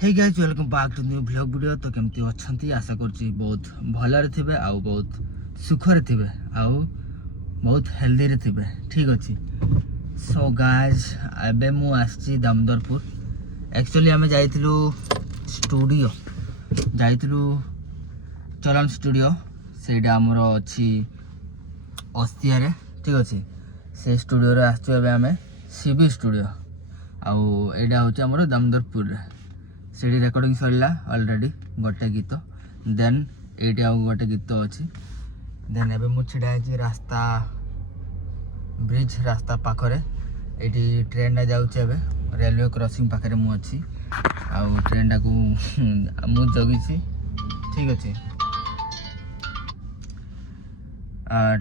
Hey guys welcome back to new blog video. तो केमती अच्छी आशा करछि बहुत भलरे थिबे आउ बहुत सुखरे थिबे आउ बहुत हेल्दी रे थिबे। ठीक अछि। सो गाइस एबे मु आछि दामोदरपुर। एक्चुअली हमें जाइथिलु स्टूडियो जाइथिलु चलन स्टूडियो सेटा हमर अछि अस्तिया रे। ठीक अछि। से स्टूडियो रे आछु एबे हमें सीबी स्टूडियो आउ एडा होछि हमर दामोदरपुर रे। सीडी रेकर्डिंग सरला ऑलरेडी गोटे गीत देन एटी आउ गोटे गीत अच्छी देन एबे मु छिड़ा है रास्ता ब्रिज रास्ता पाखरे एटी ट्रेन टा जाउछ एबे रेलवे क्रॉसिंग पाखरे मु अच्छी आउ ट्रेन टा को मु जगी छी। ठीक अछि।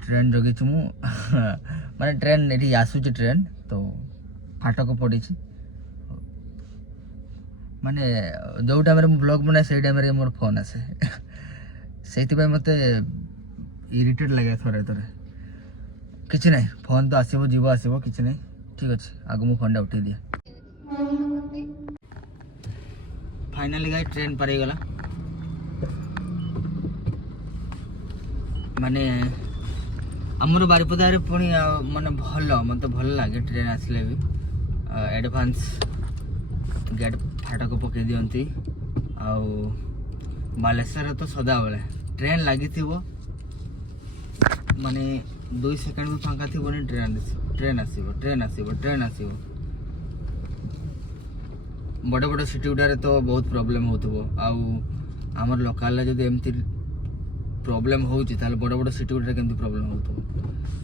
ट्रेन जगी छी मु माने ट्रेन एटी आसु छी ट्रेन तो फाटक पड़ी छी माने जो टाइम ब्लॉग बनाए से टाइम मोर फोन आसे से मत इरिटेट लगे थोड़े थोड़े किसी ना फोन तो आसो जीव आसो कि ना। ठीक अच्छे आग मु फोन उठे दिए फाइनाली गाई ट्रेन पार गला माने आमर बारिपदारे पुणी माने भल मत भल लगे ट्रेन आसले भी एडवांस गेट फाटक पकई दियंती आउ बालेश्वर तो सदा बेले ट्रेन लगी माने 2 सेकंड भी फांका थी ट्रेन आसो बड़ बड़ सिटी गुडारे तो बहुत प्रॉब्लम होतबो आउ हमर लोकल जदि एमती प्रॉब्लम होउची ताले बड़ बड़ सिटी गुडारे केमती प्रॉब्लम होतबो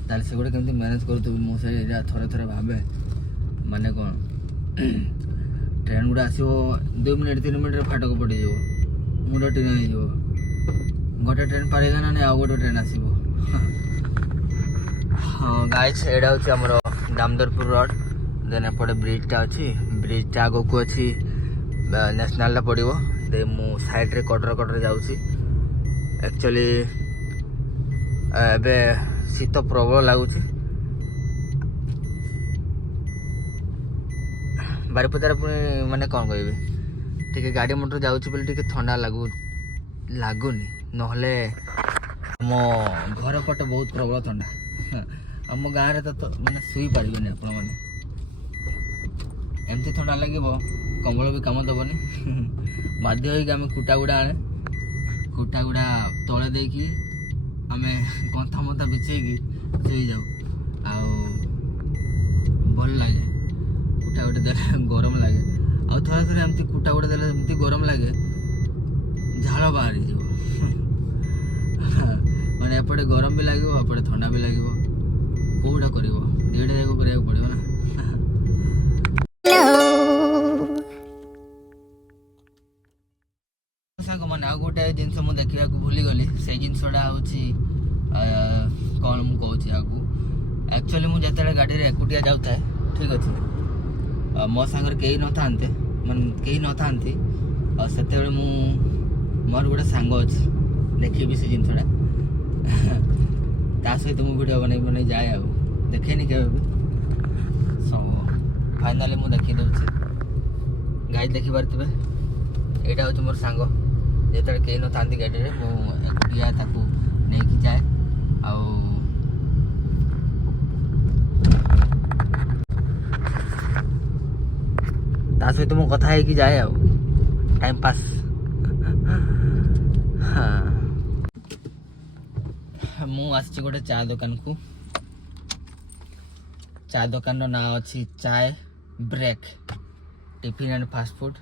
ताले से गुडा केमती मैनेज करतबो मो से थोड़े थोड़े भाबे माने कोन ट्रेन गुड़ा आसो 2 मिनट 3 मिनट फाटक पड़ी जाव मुंड टीन हो गोटे ट्रेन पारिगला ना आउ गोटे ट्रेन आसो। हाँ गाइस एडा हूँ आमर दामोदरपुर रोड देन एपटे ब्रिजटा अच्छी ब्रिजटा आग को अच्छी नेशनल पड़ो दे मु साइड रे कटर कटर जाऊँगी एक्चुअली एबे शीत प्रबल लगुच बारिपदार पुणी माने कौन कह टे गाड़ी मोटर जाऊँगी ठंडा लगुनि नहले मो घर पटे बहुत प्रबल ठंडा आम गाँव तो मैंने शुई पारे आप एमती ठंडा लगे कम्बल भी कम दबनी बाध्य होमें कुटा गुड़ा आने कुटा गुड़ा तले देकी आम कंथा मथा बिछेकी शुई जाऊ भल लगे कुटा गुटा देले गरम लगे आउ थे थे एमती कुटा गुड़ा देले एमती गरम लगे झाड़ बाहरी जीव मैंने एपटे गरम भी लगे एपटे ठंडा भी लगे कौटा कर दुईटा जाक करा पड़ो ना। सांग मैंने आउ गोटे जिनस मुझे देखा भूली गली से जिनसटा हूँ कौन मुझे कहूँ आपको एक्चुअली मुझे गाड़ी में एकुटिया जाऊ था। ठीक अच्छे मो सांगे कई न था मैं कई न था से मोर गोटे सांग अच्छे देखी से जिनसटा सहित मुझे वीडियो बन जाए आ देखेनि के सो फाइनाली मुझे देखी दूसरी गाड़ी देखी पारे यहाँ हूँ मोर सांग जो कई न था गाड़ी में मुझे नहीं जाए आ सहित मु कथा है जाए आ टाइम पास। हाँ मु आसी गोटे चा दुकान को चा दुकान ना अच्छी चाय break tiffin and fast food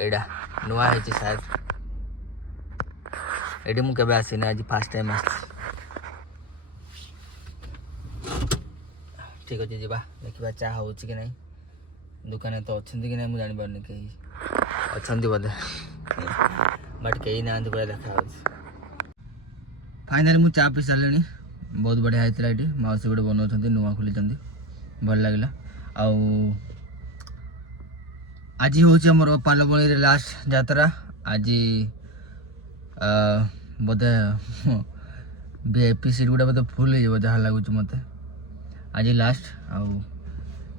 एडा नुआ है शायद एडी मु केबे आसी ना आज फर्स्ट टाइम आसी। ठीक अच्छे जा देखा चा हो कि नहीं दुकान तो अच्छा कि नहीं मुझे जानी पारनी कहीं अच्छा बोधे बट कहीं ना पूरा देखा फाइनाली मुझे चा पी सारे बहुत बढ़िया होता है। मौसी गोटे बनाऊँ नुआ खोली भल लगे आज हूँ मोर पालबणी लास्ट यात्रा आज बोधे वीआईपी सीट गुड़ा बोधे फुल हो जहाँ लगुच मत आज लास्ट आउ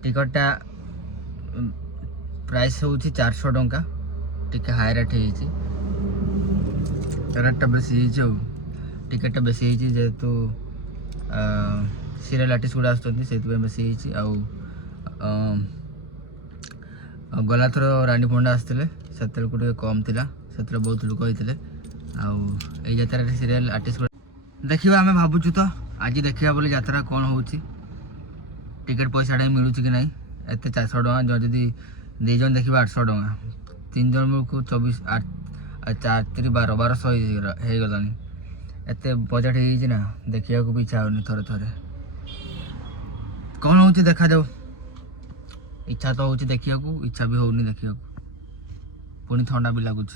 टिकटा प्राइस हूँ 400 टंका टिके हाई रेट होती रेटा बेसी टिकेटा बेसी जेहेतु सीरियल आर्टिस्ट गुड़ा आसुँच बेसी गला थर रानी पंडा आसते से कम थिला से बहुत लोक होते आउ सीरियल आर्टिस्ट देखा आम भावुँ तो आज देखा बोले यात्रा कौन हो टिकेट पैसा मिलूँ कि ना एत 400 टଙ୍କା जदि 2 जन देखा 800 टଙ୍କା 3 जन को 24 8 4 3 1200 हो गलानी एत बजेट हो देखा भी इच्छा होनी थरे थरे कौन हो देखा जाऊ इच्छा तो होची देखिया को इच्छा भी होनी देखिया को पुणी ठंडा भी लगुच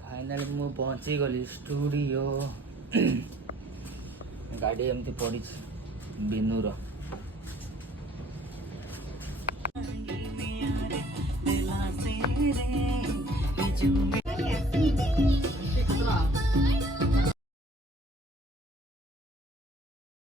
फाइनली मु पहुंची गली स्टूडियो गाड़ी एमती पड़ी बिनुर